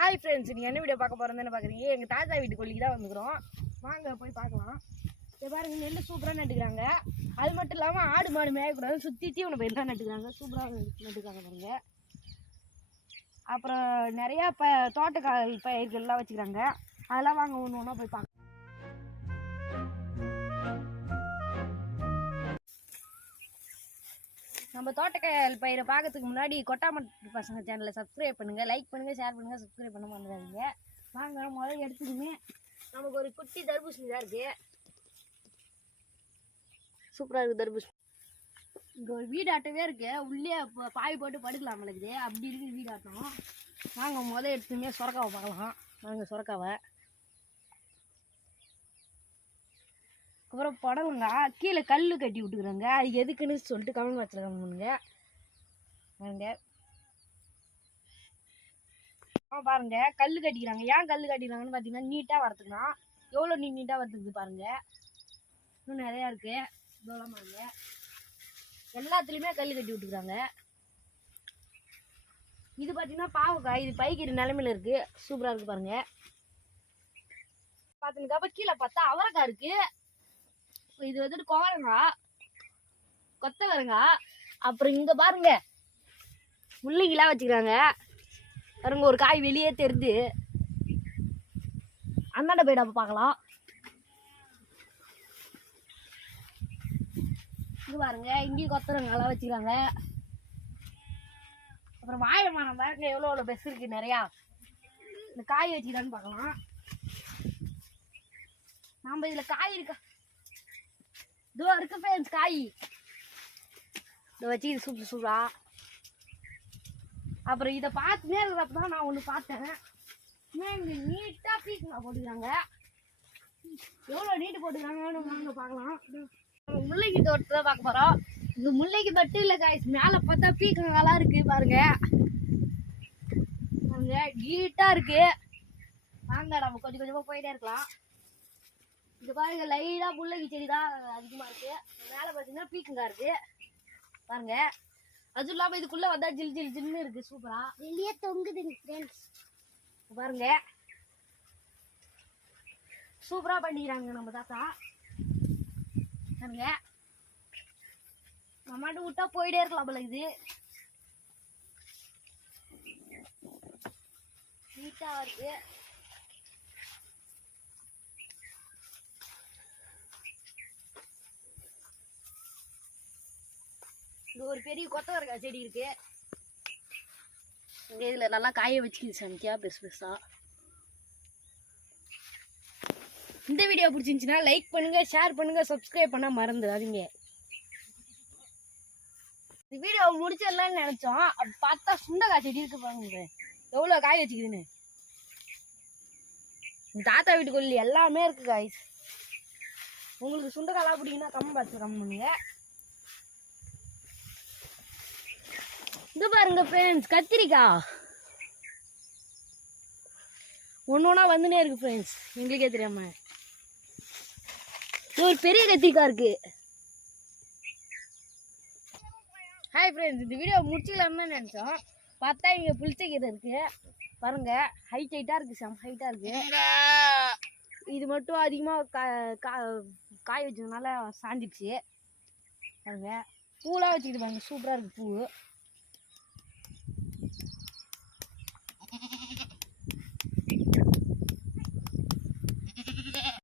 Hi friends நீங்கள் என்ன video பார்க்க போகிறேன்னு பார்க்குறீங்க எங்கள் தாத்தா வீட்டு கொல்லிக்கு தான் வந்துக்கிறோம். வாங்க போய் பார்க்கலாம். இதை பாருங்க நெல் சூப்பராக நட்டுக்கிறாங்க. அது மட்டும் இல்லாமல் ஆடு மாடு மேயக்கூடாது சுற்றி தீவன பயிர் தான் நட்டுக்கிறாங்க. சூப்பராக நட்டுக்கிறாங்க பாருங்க. அப்புறம் நிறையா இப்போ தோட்டக்கா பயிர்கள்லாம் வச்சுக்கிறாங்க. அதெல்லாம் வாங்க ஒன்று ஒன்றா போய் பார்க்க நம்ம தோட்டக்கல் பயிரை பார்க்கறதுக்கு முன்னாடி கொட்டாமட்டு பசங்க சேனலை சப்ஸ்கிரைப் பண்ணுங்கள் லைக் பண்ணுங்கள் ஷேர் பண்ணுங்கள் சப்ஸ்கிரைப் பண்ண மறந்துடாதீங்க வாங்க முதல்ல எடுத்துக்குமே. நமக்கு ஒரு குட்டி தர்பூசணி தான் இருக்குது சூப்பராக இருக்குது தர்பூசணி. இங்கே ஒரு வீடாட்டவே இருக்கு. உள்ளே பாய் போட்டு படுக்கலாம் இருக்குது. அப்படி இருக்குது வீடாட்டம் வாங்க முதல் எடுத்துமே சுரக்காவை பார்க்கலாம். வாங்க சுரக்காவை. அப்புறம் புடவங்க கீழே கல் கட்டி விட்டுக்குறாங்க. அது எதுக்குன்னு சொல்லிட்டு கமெண்ட் பாக்ஸில் கமெண்ட் பண்ணுங்க பாருங்க. ஆ பாருங்க. கல் கட்டிக்கிறாங்க. ஏன் கல் கட்டிக்கிறாங்கன்னு பார்த்தீங்கன்னா நீட்டாக வரத்துக்குனா எவ்வளோ நீட் நீட்டாக வரத்துக்குது பாருங்க. இன்னும் நிறையா இருக்கு. இதெல்லாம் பாருங்க. எல்லாத்துலேயுமே கல் கட்டி விட்டுக்குறாங்க. இது பார்த்தீங்கன்னா பாவக்காய். இது பைக்கிற நிலமையில இருக்குது சூப்பராக இருக்குது பாருங்க. பார்த்துனுக்கப்ப கீழே பார்த்தா அவரைக்காய் இருக்குது இது வந்துட்டு கோவரங்காய் கொத்தவரங்காய் அப்புறம் இங்க பாருங்க. முள்ளிங்கெல்லாம் வச்சுக்கிறாங்க. பாருங்க ஒரு காய் வெளியே தெரிது. அந்தாண்ட போயிட்டு அப்போ பார்க்கலாம். இங்க பாருங்க இங்கேயும் கொத்தவரங்கெல்லாம் வச்சுக்கிறாங்க. அப்புறம் வாழை மரம் பாருங்க எவ்வளோ எவ்வளோ பெஸ் இருக்கு நிறையா. இந்த காய் வச்சுக்கிறான்னு பார்க்கலாம். நாம் இதுல காய் இருக்கா இதோ இருக்கு ஃப்ரெண்ட்ஸ் காய். இதை வச்சு இது சூப்பர் சூப்பரா அப்புறம் இதை பார்த்து இருக்கிறப்ப தான் நான் ஒன்று பார்த்தேன். இங்கே நீட்டாக பீக்கங்காய் போட்டுக்கிறாங்க? எவ்வளோ நீட்டு போட்டுக்கிறாங்கன்னு வாங்க பார்க்கலாம். நம்ம முல்லைக்கு தோட்டத்தை தான் பார்க்க போகிறோம் இந்த முல்லைக்கு மட்டும் இல்லை காய்ஸ் மேலே பார்த்தா பீக்கங்காலாம் இருக்குது பாருங்க. பாருங்க நீட்டாக இருக்குது வாங்க நம்ம கொஞ்சம் கொஞ்சமாக போயிட்டே இருக்கலாம். இது பாருங்க லைட்டா முள்ளங்கி செடி தான் அதிகமா இருக்கு. மேல பாத்தீங்கன்னா பீக்கங்கா இருக்கு. பாருங்க. அதுவும் இல்லாம இதுக்குள்ள வந்தா ஜில் ஜில் ஜில்னு இருக்கு. சூப்பரா. வெளியே தொங்குதுங்க ஃப்ரெண்ட்ஸ் பாருங்க. சூப்பரா பண்ணிக்கிறாங்க நம்ம தாத்தா. பாருங்க. நம்மாட்டு விட்டா போயிட்டே இருக்கலாம் போல இது. நீட்டா இருக்கு. இது ஒரு பெரிய கொத்தவரக்காய் செடி இருக்கு. இங்க இதுல நல்லா காய வச்சுக்கிது சமைக்கா பெருசு பெருசாக இந்த வீடியோ பிடிச்சிருந்துச்சுன்னா லைக் பண்ணுங்க ஷேர் பண்ணுங்க சப்ஸ்கிரைப் பண்ண மறந்துடாதீங்க. இந்த வீடியோ முடிச்சிடலாம்னு நினைச்சோம். பார்த்தா சுண்டக்காய் செடி இருக்கு பாருங்க. எவ்வளோ காய் வச்சுக்குதுன்னு. தாத்தா வீட்டு எல்லாமே இருக்கு காய்ஸ் உங்களுக்கு சுண்டக்காய்லாம் பிடிக்குன்னா கம்மி பார்த்து கம்மி பண்ணுங்க. இது பாருங்க ஃப்ரெண்ட்ஸ் கத்திரிக்காய் ஒன்று ஒன்றா வந்துனே இருக்கு ஃப்ரெண்ட்ஸ் எங்களுக்கே தெரியாம. இது ஒரு பெரிய கத்திரிக்காய் இருக்கு. ஹாய் ஃப்ரெண்ட்ஸ் இந்த வீடியோ முடிச்சுக்கலாம்னு நினச்சோம். பார்த்தா இங்கே புளிச்சக்கீரை இருக்கு. பாருங்க ஹைட் ஹைட்டாக இருக்கு செம் ஹைட்டாக இருக்கு. இது மட்டும் அதிகமாக கா கா- காய வச்சதுனால சாஞ்சிடுச்சு. பாருங்க பூலாம் வச்சுக்கிட்டு பாருங்க சூப்பராக இருக்கு பூ